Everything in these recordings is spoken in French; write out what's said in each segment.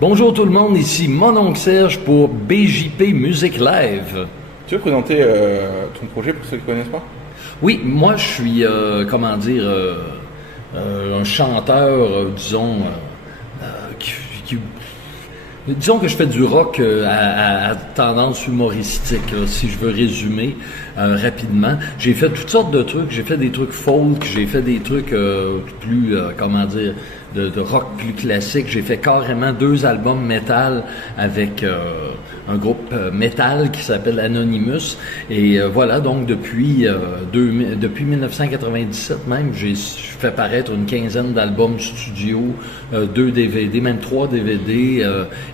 Bonjour tout le monde, ici mon oncle Serge pour BJP Music Live. Tu veux présenter ton projet pour ceux qui ne connaissent pas? Oui, moi je suis, un chanteur, disons que je fais du rock à tendance humoristique, là, si je veux résumer rapidement. J'ai fait toutes sortes de trucs. J'ai fait des trucs folk, j'ai fait des trucs plus, de rock plus classique. J'ai fait carrément 2 albums métal avec un groupe métal qui s'appelle Anonymous. Et voilà, donc depuis 1997 même, j'ai fait paraître une quinzaine d'albums studio, 2 DVD, même 3 DVD.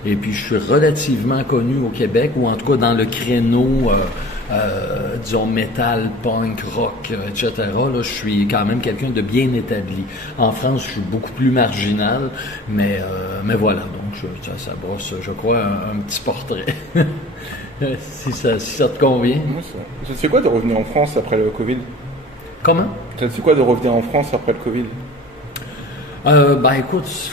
Et puis je suis relativement connu au Québec, ou en tout cas dans le créneau disons métal, punk, rock, etc. Là, je suis quand même quelqu'un de bien établi. En France, je suis beaucoup plus marginal, mais voilà, donc ça brosse, je crois, un petit portrait. si ça te convient. Ça te fait quoi de revenir en France après le Covid? Comment? Ça te fait quoi de revenir en France après le Covid? Écoute,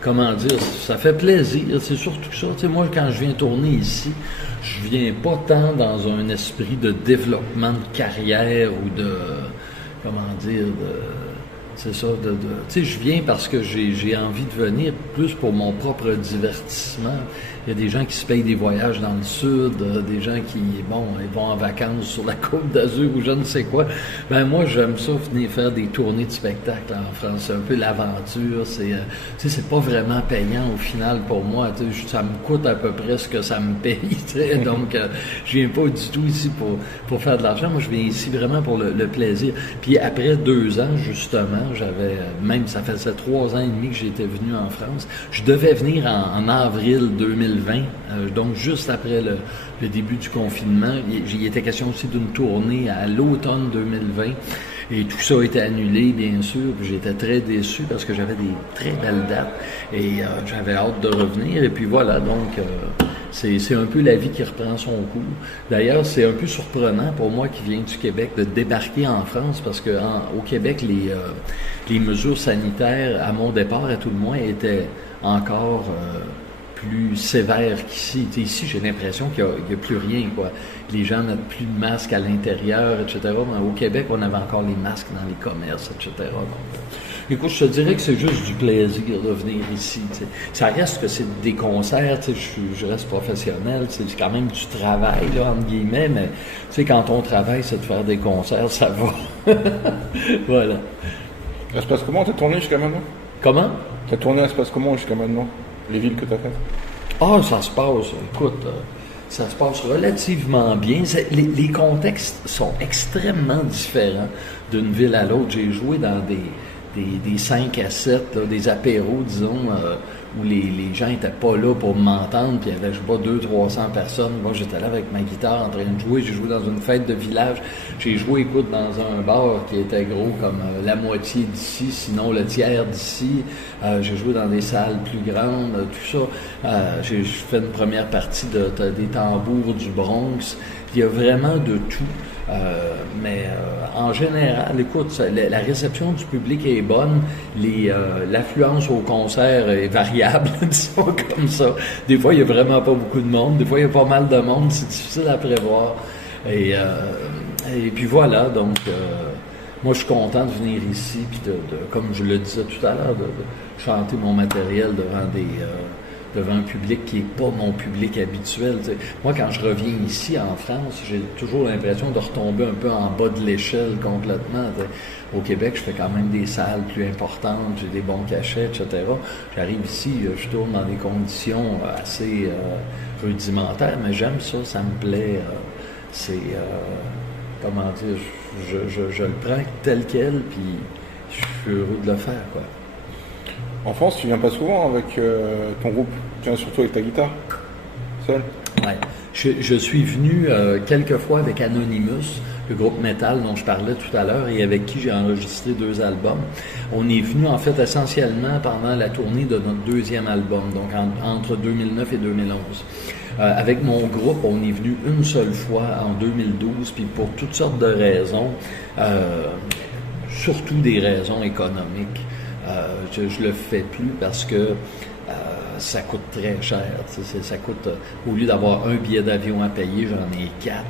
comment dire, ça fait plaisir, c'est surtout ça. Tu sais, moi, quand je viens tourner ici, je viens pas tant dans un esprit de développement de carrière ou de, c'est ça, tu sais, je viens parce que j'ai envie de venir plus pour mon propre divertissement. Il y a des gens qui se payent des voyages dans le sud, des gens qui, ils vont en vacances sur la Côte d'Azur ou je ne sais quoi. Ben moi, j'aime ça, venir faire des tournées de spectacles en France. C'est un peu l'aventure. C'est pas vraiment payant au final pour moi. Ça me coûte à peu près ce que ça me paye. Donc, je viens pas du tout ici pour faire de l'argent. Moi, je viens ici vraiment pour le plaisir. Puis après 2 ans, justement, ça faisait 3 ans et demi que j'étais venu en France. Je devais venir en avril 2020, donc juste après le début du confinement. Il était question aussi d'une tournée à l'automne 2020 et tout ça a été annulé, bien sûr. Puis j'étais très déçu parce que j'avais des très belles dates et j'avais hâte de revenir. Et puis voilà, donc c'est un peu la vie qui reprend son cours. D'ailleurs, c'est un peu surprenant pour moi qui viens du Québec de débarquer en France parce que au Québec, les mesures sanitaires, à mon départ, à tout le moins, étaient encore plus sévères qu'ici. Ici, j'ai l'impression qu'il n'y a plus rien, quoi. Les gens n'ont plus de masques à l'intérieur, etc. Mais au Québec, on avait encore les masques dans les commerces, etc. Donc, écoute, je te dirais que c'est juste du plaisir de venir ici. T'sais. Ça reste que c'est des concerts, je reste professionnel, c'est quand même du travail, là, entre guillemets, mais quand on travaille, c'est de faire des concerts, ça va. Voilà. Ça se passe comment? T'as tourné jusqu'à maintenant? Comment? T'as tourné, ça se passe comment jusqu'à maintenant? Les villes que t'as faites? Ah, ça se passe, écoute, ça se passe relativement bien. Les contextes sont extrêmement différents d'une ville à l'autre. J'ai joué dans des 5 à 7, là, des apéros, disons, où les gens étaient pas là pour m'entendre, puis il y avait, je sais pas, 200-300 personnes. Moi, j'étais là avec ma guitare en train de jouer. J'ai joué dans une fête de village. J'ai joué, écoute, dans un bar qui était gros comme la moitié d'ici, sinon le tiers d'ici. J'ai joué dans des salles plus grandes, tout ça. J'ai fait une première partie des tambours du Bronx. Il y a vraiment de tout. En général, écoute, la réception du public est bonne, l'affluence au concert est variable, disons comme ça. Des fois, il n'y a vraiment pas beaucoup de monde, des fois, il y a pas mal de monde, c'est difficile à prévoir. Et puis voilà, donc, moi, je suis content de venir ici, puis comme je le disais tout à l'heure, de chanter mon matériel devant un public qui n'est pas mon public habituel. T'sais. Moi, quand je reviens ici en France, j'ai toujours l'impression de retomber un peu en bas de l'échelle complètement. T'sais. Au Québec, je fais quand même des salles plus importantes, j'ai des bons cachets, etc. J'arrive ici, je tourne dans des conditions assez rudimentaires, mais j'aime ça, ça me plaît. Comment dire, je le prends tel quel, puis je suis heureux de le faire, quoi. En France, tu viens pas souvent avec ton groupe, tu viens surtout avec ta guitare, seul? Ouais. Je suis venu quelques fois avec Anonymous, le groupe métal dont je parlais tout à l'heure et avec qui j'ai enregistré 2 albums. On est venu en fait essentiellement pendant la tournée de notre 2e album, donc entre 2009 et 2011. Avec mon groupe, on est venu une seule fois en 2012, puis pour toutes sortes de raisons, surtout des raisons économiques. Je le fais plus parce que ça coûte très cher. Ça coûte, au lieu d'avoir un billet d'avion à payer, j'en ai 4.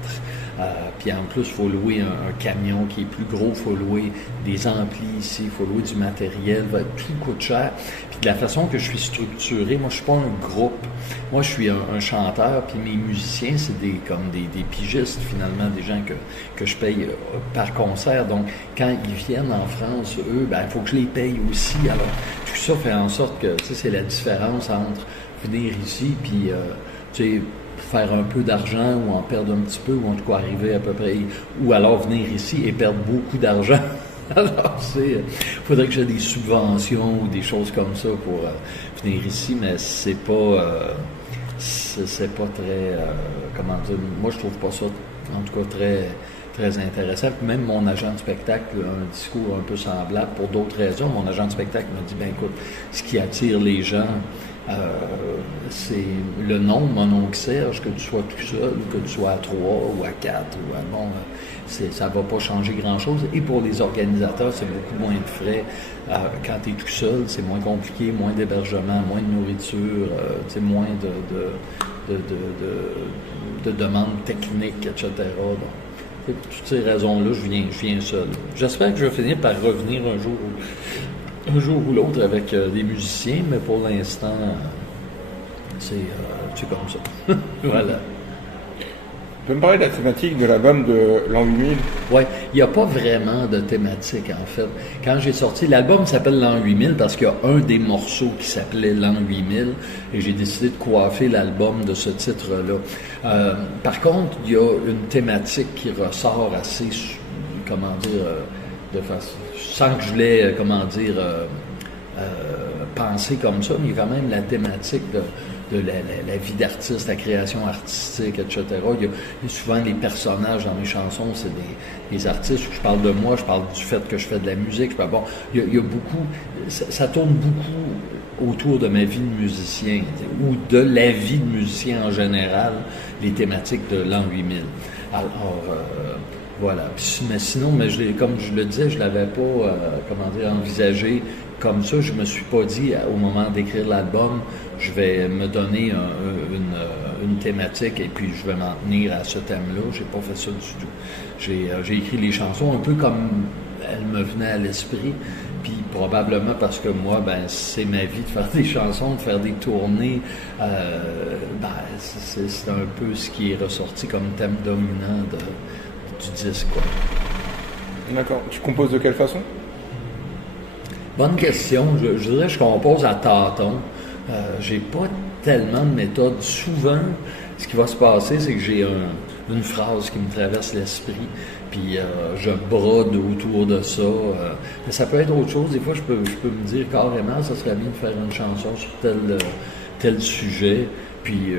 Puis en plus, il faut louer un camion qui est plus gros, il faut louer des amplis ici, il faut louer du matériel, tout coûte cher. Puis de la façon que je suis structuré, moi je suis pas un groupe, moi je suis un chanteur, puis mes musiciens c'est comme des pigistes finalement, des gens que je paye par concert. Donc quand ils viennent en France, eux, il faut que je les paye aussi. Alors tout ça fait en sorte que c'est la différence entre venir ici puis faire un peu d'argent ou en perdre un petit peu ou en tout cas arriver à peu près, ou alors venir ici et perdre beaucoup d'argent. Alors faudrait que j'ai des subventions ou des choses comme ça pour venir ici, mais c'est pas très comment dire, moi je trouve pas ça en tout cas très intéressant. Puis même mon agent de spectacle a un discours un peu semblable pour d'autres raisons. Mon agent de spectacle me dit, écoute, ce qui attire les gens, c'est le nom de mon oncle Serge, que tu sois tout seul, ou que tu sois à 3 ou à 4, ça va pas changer grand-chose. Et pour les organisateurs, c'est beaucoup moins de frais. Quand tu es tout seul, c'est moins compliqué, moins d'hébergement, moins de nourriture, moins de demandes techniques, etc. Donc, pour toutes ces raisons-là, je viens seul. J'espère que je vais finir par revenir un jour ou l'autre avec des musiciens, mais pour l'instant, c'est comme ça. Voilà. Tu peux me parler de la thématique de l'album de l'an 8000? Oui, il n'y a pas vraiment de thématique, en fait. Quand j'ai sorti, l'album s'appelle l'an 8000 parce qu'il y a un des morceaux qui s'appelait l'an 8000 et j'ai décidé de coiffer l'album de ce titre-là. Par contre, il y a une thématique qui ressort assez, comment dire, de façon, sans que je l'ai, pensé comme ça, mais il y a quand même la thématique de la vie d'artiste, la création artistique, etc. Il y a souvent les personnages dans mes chansons, c'est des artistes où je parle de moi, je parle du fait que je fais de la musique. Il y a beaucoup, ça tourne beaucoup autour de ma vie de musicien ou de la vie de musicien en général, les thématiques de l'an 8000. Alors, voilà. Mais sinon, comme je le disais, je l'avais pas, envisagé comme ça. Je me suis pas dit, au moment d'écrire l'album, je vais me donner une thématique et puis je vais m'en tenir à ce thème-là. J'ai pas fait ça du tout. J'ai écrit les chansons un peu comme elles me venaient à l'esprit. Puis probablement parce que moi, c'est ma vie de faire des chansons, de faire des tournées. C'est un peu ce qui est ressorti comme thème dominant du disque, quoi. D'accord. Tu composes de quelle façon? Bonne question. Je dirais que je compose à tâtons. J'ai pas tellement de méthode. Souvent, ce qui va se passer, c'est que j'ai une phrase qui me traverse l'esprit, puis je brode autour de ça. Mais ça peut être autre chose. Des fois, je peux me dire carrément, ça serait bien de faire une chanson sur tel sujet. Puis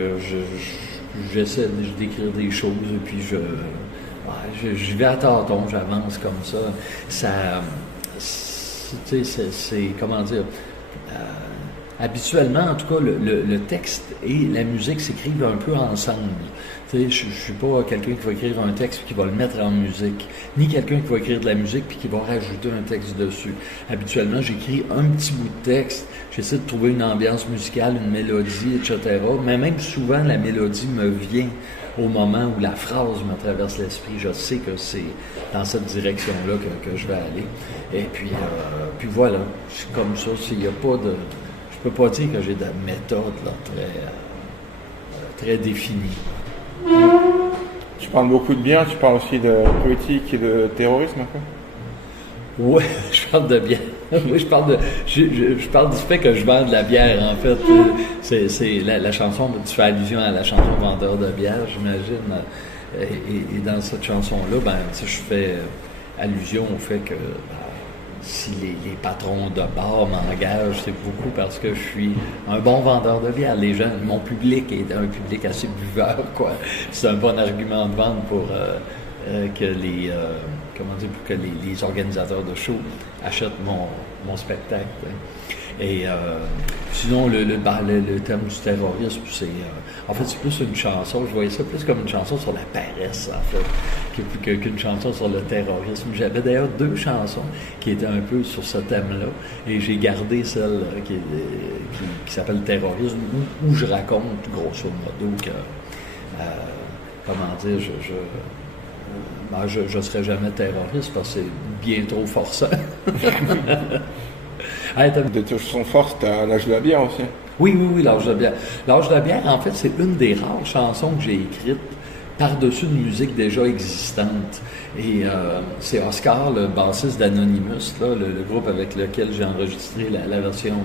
j'essaie d'écrire des choses, et puis je vais à tâtons, j'avance comme ça. C'est comment dire, habituellement, en tout cas, le texte et la musique s'écrivent un peu ensemble. Je ne suis pas quelqu'un qui va écrire un texte et qui va le mettre en musique, ni quelqu'un qui va écrire de la musique puis qui va rajouter un texte dessus. Habituellement, j'écris un petit bout de texte, j'essaie de trouver une ambiance musicale, une mélodie, etc. Mais même souvent, la mélodie me vient au moment où la phrase me traverse l'esprit. Je sais que c'est dans cette direction-là que je vais aller. Et puis voilà, c'est comme ça. Il y a pas de... Je peux pas dire que j'ai de méthode là, très définie. Tu parles beaucoup de bière, tu parles aussi de politique et de terrorisme, un peu? Oui, je parle de bière. Oui, je parle du fait que je vends de la bière, en fait. C'est la chanson, tu fais allusion à la chanson Vendeur de bière, j'imagine. Et dans cette chanson-là, je fais allusion au fait que si les patrons de bar m'engagent, c'est beaucoup parce que je suis un bon vendeur de bière. Les gens, mon public est un public assez buveur, quoi. C'est un bon argument de vente pour que les organisateurs de show achètent mon spectacle. Et sinon, le thème du terrorisme, en fait, c'est plus une chanson. Je voyais ça plus comme une chanson sur la paresse, en fait, qu'une chanson sur le terrorisme. J'avais d'ailleurs 2 chansons qui étaient un peu sur ce thème-là, et j'ai gardé celle qui s'appelle Terrorisme, où je raconte, grosso modo, que, comment dire, je serai jamais terroriste parce que c'est bien trop forçant. De tes chansons fortes, t'as L'âge de la bière aussi. Oui, L'âge de la bière. L'âge de la bière, en fait, c'est une des rares chansons que j'ai écrites par-dessus une musique déjà existante. Et c'est Oscar, le bassiste d'Anonymous, là, le groupe avec lequel j'ai enregistré la version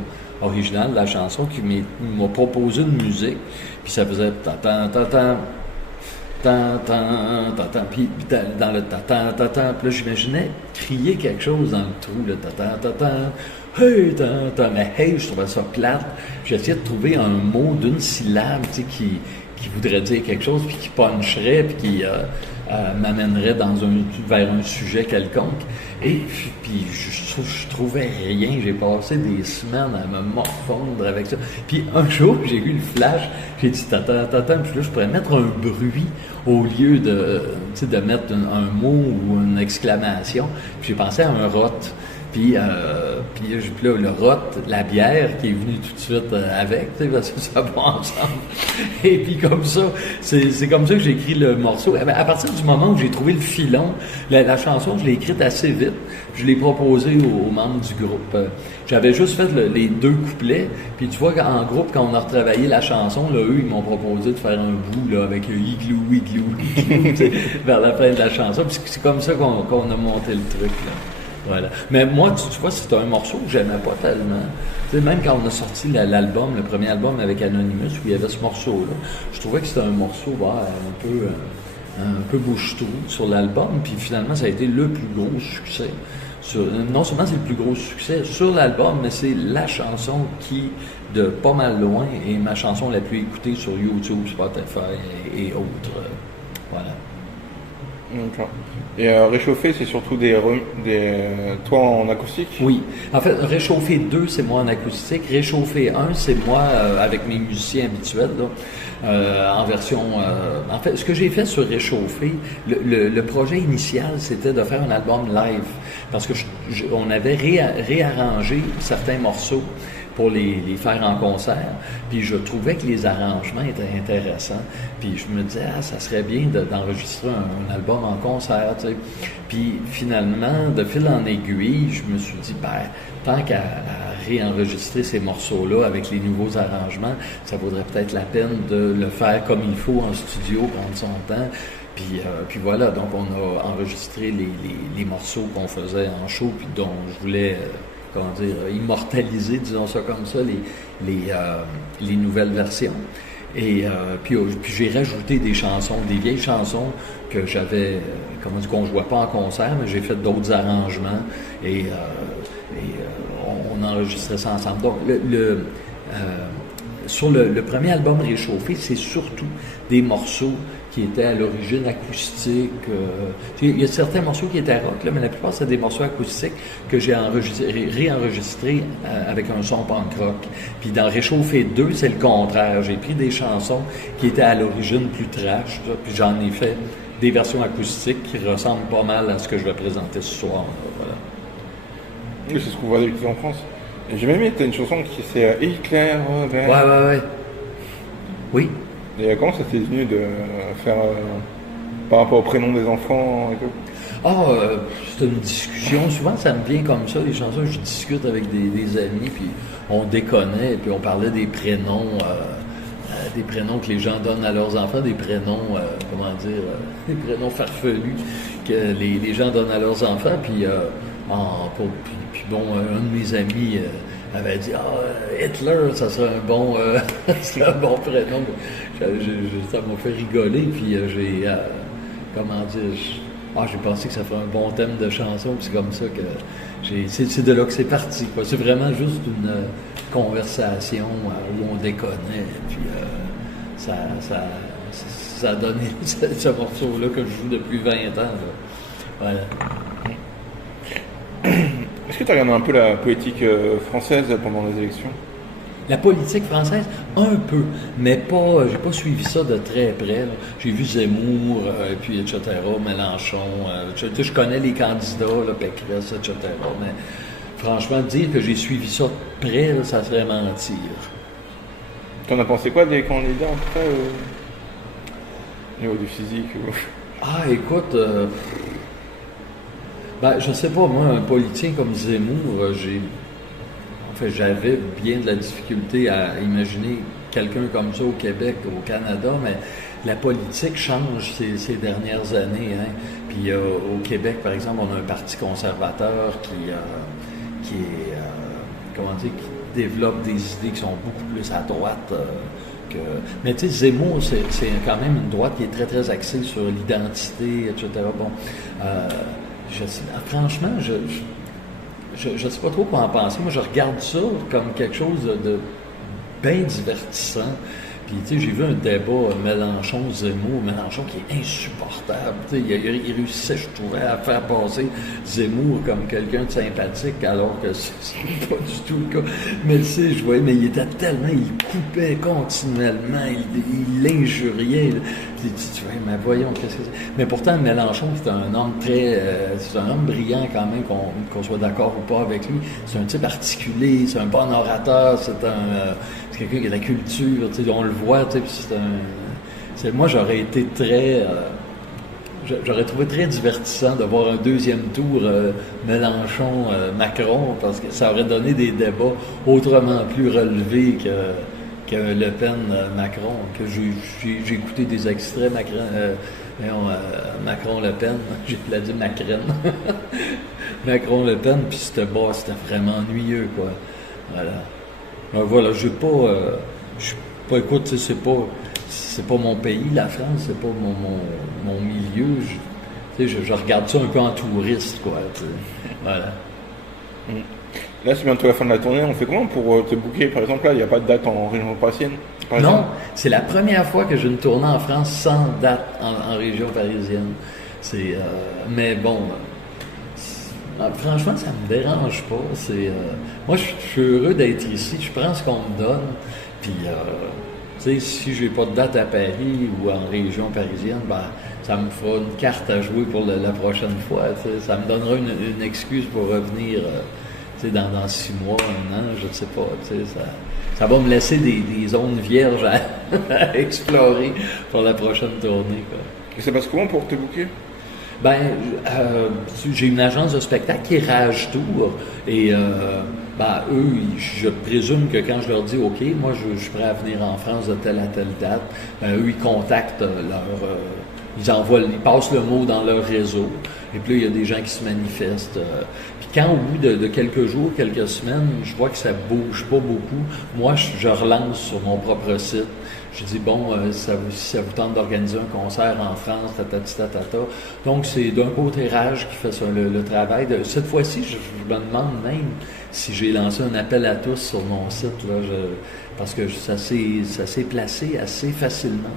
originale de la chanson, qui m'a proposé une musique, puis ça faisait ta-tan, puis dans le ta-tan, puis là, j'imaginais crier quelque chose dans le trou, le ta-tan, hey, mais hey, je trouvais ça plate. J'essayais de trouver un mot d'une syllabe, tu sais, qui voudrait dire quelque chose, puis qui puncherait, puis qui m'amènerait vers un sujet quelconque. Et puis je trouvais rien. J'ai passé des semaines à me morfondre avec ça. Puis un jour, j'ai eu le flash. J'ai dit tata, puis là, je pourrais mettre un bruit au lieu de mettre un mot ou une exclamation. Puis j'ai pensé à un rot. Puis là, le rot, la bière qui est venue tout de suite avec, parce que ça va ensemble. Et puis comme ça, c'est comme ça que j'ai écrit le morceau. À partir du moment où j'ai trouvé le filon, la chanson, je l'ai écrite assez vite. Je l'ai proposée aux membres du groupe. J'avais juste fait les 2 couplets. Puis tu vois, en groupe, quand on a retravaillé la chanson, là, eux, ils m'ont proposé de faire un bout là, avec igloo, vers la fin de la chanson. Puis c'est comme ça qu'on a monté le truc, là. Voilà. Mais moi, tu vois, c'est un morceau que j'aimais pas tellement. Tu sais, même quand on a sorti l'album, le premier album avec Anonymous, où il y avait ce morceau-là, je trouvais que c'était un morceau un peu bouche-trou sur l'album, puis finalement, ça a été le plus gros succès. Non seulement c'est le plus gros succès sur l'album, mais c'est la chanson qui, de pas mal loin, est ma chanson la plus écoutée sur YouTube, Spotify et autres. Voilà. D'accord. Et Réchauffer, c'est surtout des toi en acoustique? Oui. En fait, Réchauffer 2, c'est moi en acoustique. Réchauffer 1, c'est moi avec mes musiciens habituels, là, en version... en fait, ce que j'ai fait sur Réchauffer, le projet initial, c'était de faire un album live. Parce que on avait réarrangé certains morceaux pour les faire en concert. Puis je trouvais que les arrangements étaient intéressants. Puis je me disais, ça serait bien d'enregistrer un album en concert, tu sais. Puis finalement, de fil en aiguille, je me suis dit, tant qu'à réenregistrer ces morceaux-là avec les nouveaux arrangements, ça vaudrait peut-être la peine de le faire comme il faut en studio, prendre son temps. Puis voilà, donc on a enregistré les morceaux qu'on faisait en show, puis dont je voulais... immortaliser, disons ça comme ça, les nouvelles versions. Et puis j'ai rajouté des chansons, des vieilles chansons que j'avais, qu'on jouait pas en concert, mais j'ai fait d'autres arrangements et on enregistrait ça ensemble. Donc sur le premier album Réchauffé, c'est surtout des morceaux qui étaient à l'origine acoustiques. Il y a certains morceaux qui étaient rock, là, mais la plupart, c'est des morceaux acoustiques que j'ai réenregistrés avec un son punk rock. Puis dans Réchauffer 2, c'est le contraire. J'ai pris des chansons qui étaient à l'origine plus trash, là, puis j'en ai fait des versions acoustiques qui ressemblent pas mal à ce que je vais présenter ce soir. Là, voilà. Oui, c'est ce qu'on voit d'habitude en France. Et j'ai même mis, t'as une chanson qui c'est Éclair vert. Ouais. Oui. Et comment ça t'est venu de faire par rapport au prénom des enfants et tout? C'est une discussion. Souvent, ça me vient comme ça, les chansons. Je discute avec des amis, puis on déconnait, puis on parlait des prénoms que les gens donnent à leurs enfants, des prénoms, des prénoms farfelus que les gens donnent à leurs enfants. Puis bon, un de mes amis avait dit Hitler, ça serait un bon prénom. Ça m'a fait rigoler, puis j'ai j'ai pensé que ça ferait un bon thème de chanson, puis c'est comme ça que c'est de là que c'est parti, quoi. C'est vraiment juste une conversation où on déconnait, puis ça a donné ce morceau-là que je joue depuis 20 ans, là. Voilà. Est-ce que tu as regardé un peu la politique française pendant les élections? La politique française, un peu, mais pas. J'ai pas suivi ça de très près, là. J'ai vu Zemmour, et puis etc., Mélenchon. Je connais les candidats, là, Pécresse, etc. Mais franchement, dire que j'ai suivi ça de près, là, ça serait mentir. T'en as pensé quoi des candidats en tout cas au niveau du physique Ah, écoute, je sais pas, moi, un politicien comme Zemmour, j'avais bien de la difficulté à imaginer quelqu'un comme ça au Québec, au Canada, mais la politique change ces dernières années. Hein. Puis au Québec, par exemple, on a un parti conservateur qui développe des idées qui sont beaucoup plus à droite que... Mais tu sais, Zemmour, c'est quand même une droite qui est très, très axée sur l'identité, etc. Bon, franchement, je sais pas trop quoi en penser. Moi, je regarde ça comme quelque chose de bien divertissant. Puis, tu sais, j'ai vu un débat Mélenchon-Zemmour, Mélenchon qui est insupportable. Tu sais, il réussissait, je trouvais, à faire passer Zemmour comme quelqu'un de sympathique, alors que c'est pas du tout le cas. Mais tu sais, je voyais, mais il était tellement, il coupait continuellement, il l'injuriait. Puis, tu vois, mais voyons, qu'est-ce que c'est. Mais pourtant, Mélenchon, c'est un homme c'est un homme brillant quand même, qu'on soit d'accord ou pas avec lui. C'est un type articulé, c'est un bon orateur, c'est quelqu'un qui a de la culture, tu sais, on le voit, tu sais, moi, j'aurais été j'aurais trouvé très divertissant de voir un deuxième tour Mélenchon-Macron, parce que ça aurait donné des débats autrement plus relevés que Le Pen-Macron, que j'ai écouté des extraits Macron-Le Pen, j'ai pas dit Macron, Macron-Le Pen, puis c'était vraiment ennuyeux, quoi, voilà. Voilà, écoute, c'est pas mon pays, la France, c'est pas mon milieu. Je regarde ça un peu en touriste, quoi. Voilà. Là, c'est bientôt la fin de la tournée. On fait comment pour te booker, par exemple? Là, il n'y a pas de date en région parisienne? Non, c'est la première fois que j'ai une tournée en France sans date en région parisienne. Mais bon. Franchement, ça me dérange pas. Moi, je suis heureux d'être ici. Je prends ce qu'on me donne. Puis, tu sais, si j'ai pas de date à Paris ou en région parisienne, ça me fera une carte à jouer pour la prochaine fois. T'sais. Ça me donnera une excuse pour revenir, tu sais, dans 6 mois, 1 an, je ne sais pas. Tu sais, ça va me laisser des zones vierges à explorer pour la prochaine tournée, quoi. Et ça passe comment pour te booker? J'ai une agence de spectacle qui est Rage Tour et eux, je présume que quand je leur dis OK, moi je suis prêt à venir en France de telle à telle date, eux ils contactent ils passent le mot dans leur réseau et puis là il y a des gens qui se manifestent. Puis quand au bout de quelques jours, quelques semaines, je vois que ça bouge pas beaucoup, moi je relance sur mon propre site. Je dis, si ça vous tente d'organiser un concert en France, tatata. Donc, c'est d'un côté Rage qui fait ça, le travail. Cette fois-ci, je me demande même si j'ai lancé un appel à tous sur mon site, là, parce que ça s'est placé assez facilement.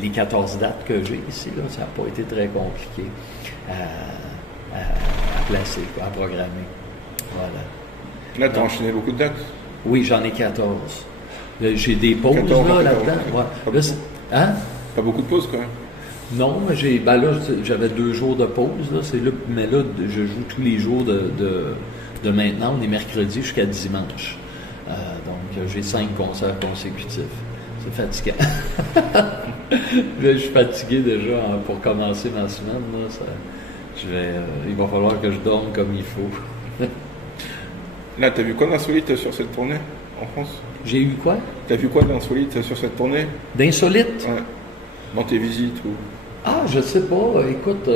Les 14 dates que j'ai ici, là, ça n'a pas été très compliqué à placer, à programmer. Voilà. Là, tu as enchaîné beaucoup de dates? Oui, j'en ai 14. J'ai des pauses 14, là-dedans. Ouais. Hein? Pas beaucoup de pauses quand même. Non, j'avais 2 jours de pause. Mais là, je joue tous les jours de maintenant, on est mercredi jusqu'à dimanche. Donc, j'ai 5 concerts consécutifs. C'est fatigant. Je suis fatigué déjà pour commencer ma semaine. Là, il va falloir que je dorme comme il faut. Là, t'as vu quoi d'insolite sur cette tournée en France? J'ai eu quoi? T'as vu quoi d'insolite sur cette tournée? D'insolite? Ouais. Dans tes visites ou... Ah, je sais pas. Écoute,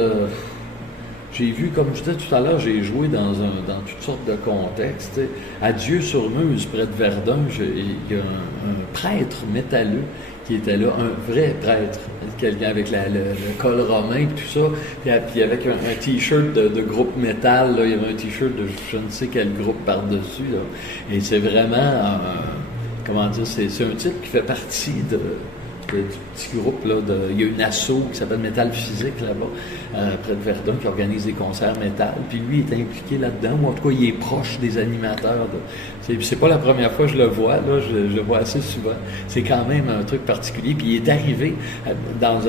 j'ai vu, comme je disais tout à l'heure, j'ai joué dans toutes sortes de contextes. À Dieu-sur-Meuse, près de Verdun, il y a un prêtre métalleux qui était là, un vrai prêtre, quelqu'un avec le col romain et tout ça, puis avec un t-shirt de groupe métal, là, il y avait un t-shirt de je ne sais quel groupe par-dessus, là. Et c'est vraiment, comment dire, c'est un type qui fait partie du petit groupe, là, il y a une asso qui s'appelle Métal Physique là-bas, près de Verdun, qui organise des concerts métal. Puis lui, il est impliqué là-dedans, ou en tout cas, il est proche des animateurs. C'est pas la première fois que je le vois, là, je le vois assez souvent. C'est quand même un truc particulier. Puis il est arrivé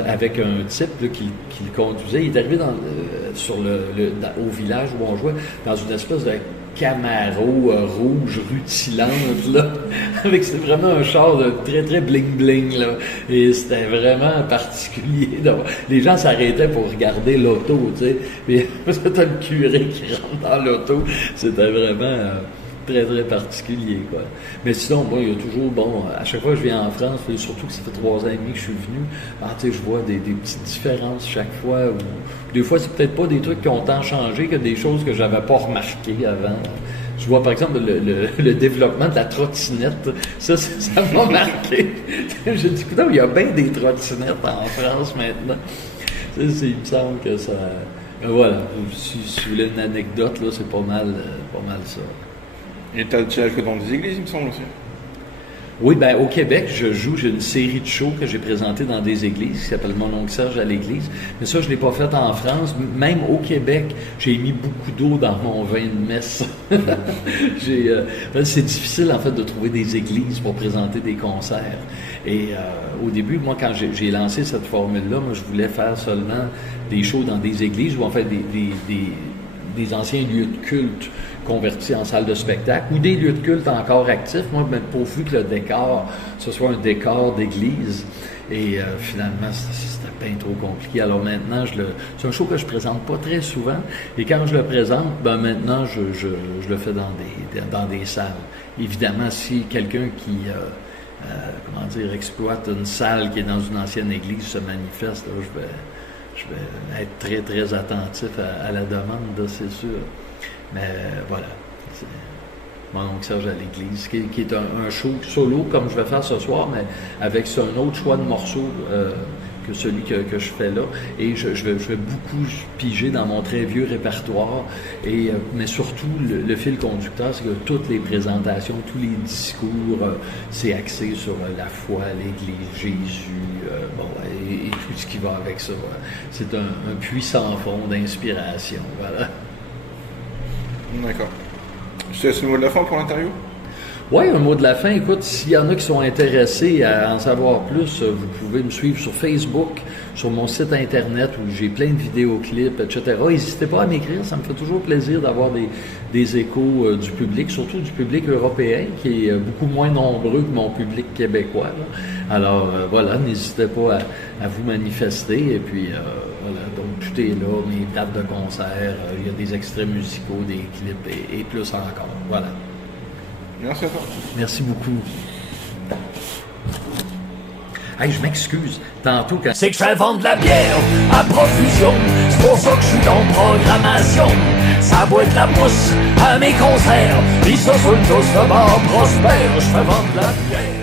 avec un type là, qui le conduisait. Il est arrivé au village où on jouait, dans une espèce de Camaro rouge rutilante, là. C'est vraiment un char de très, très bling-bling, là. Et c'était vraiment particulier. Donc, les gens s'arrêtaient pour regarder l'auto, tu sais. Puis, c'était le curé qui rentre dans l'auto. C'était vraiment très, très particulier, quoi. Mais sinon, bon, il y a toujours, à chaque fois que je viens en France, et surtout que ça fait 3 ans et demi que je suis venu, tu sais, je vois des petites différences chaque fois. Des fois, c'est peut-être pas des trucs qui ont tant changé que des choses que j'avais pas remarquées avant. Je vois, par exemple, le développement de la trottinette. Ça m'a marqué. J'ai dit, écoute, il y a bien des trottinettes en France maintenant. Il me semble que ça... Voilà. Si vous voulez une anecdote, là, c'est pas mal ça. Et tu as déjà joué dans des églises, il me semble aussi. Oui, au Québec, j'ai une série de shows que j'ai présentés dans des églises, qui s'appelle Mon oncle Serge à l'église. Mais ça, je ne l'ai pas fait en France. Même au Québec, j'ai mis beaucoup d'eau dans mon vin de messe. C'est difficile, en fait, de trouver des églises pour présenter des concerts. Et au début, moi, quand j'ai lancé cette formule-là, moi, je voulais faire seulement des shows dans des églises ou en fait des anciens lieux de culte convertis en salle de spectacle ou des lieux de culte encore actifs. Moi, pourvu que le décor, ce soit un décor d'église. Et finalement, c'était bien trop compliqué. Alors maintenant, c'est un show que je présente pas très souvent. Et quand je le présente, maintenant, je le fais dans des salles. Évidemment, si quelqu'un qui exploite une salle qui est dans une ancienne église se manifeste, là, je vais être très, très attentif à la demande, là, c'est sûr. Mais voilà, c'est Mon oncle Serge à l'église, qui est un show solo, comme je vais faire ce soir, mais avec un autre choix de morceaux que celui que je fais là. Et je vais beaucoup piger dans mon très vieux répertoire. Mais surtout, le fil conducteur, c'est que toutes les présentations, tous les discours, c'est axé sur la foi, l'Église, Jésus, et tout ce qui va avec ça. C'est un puits sans fond d'inspiration. Voilà. D'accord. Je te laisse le mot de la fin pour l'interview? Oui, un mot de la fin. Écoute, s'il y en a qui sont intéressés à en savoir plus, vous pouvez me suivre sur Facebook, sur mon site Internet où j'ai plein de vidéoclips, etc. N'hésitez pas à m'écrire, ça me fait toujours plaisir d'avoir des échos du public, surtout du public européen, qui est beaucoup moins nombreux que mon public québécois, là. Alors, voilà, n'hésitez pas à vous manifester. Et puis, voilà, donc tout est là, mes dates de concert, il y a des extraits musicaux, des clips et plus encore. Voilà. Merci à toi. Merci beaucoup. Hey, je m'excuse. Tantôt, quand c'est que je fais vendre de la bière à profusion, c'est pour ça que je suis en programmation. Ça boit de la mousse à mes concerts, pis ça sur le dos de bord prospère. Je fais vendre de la bière.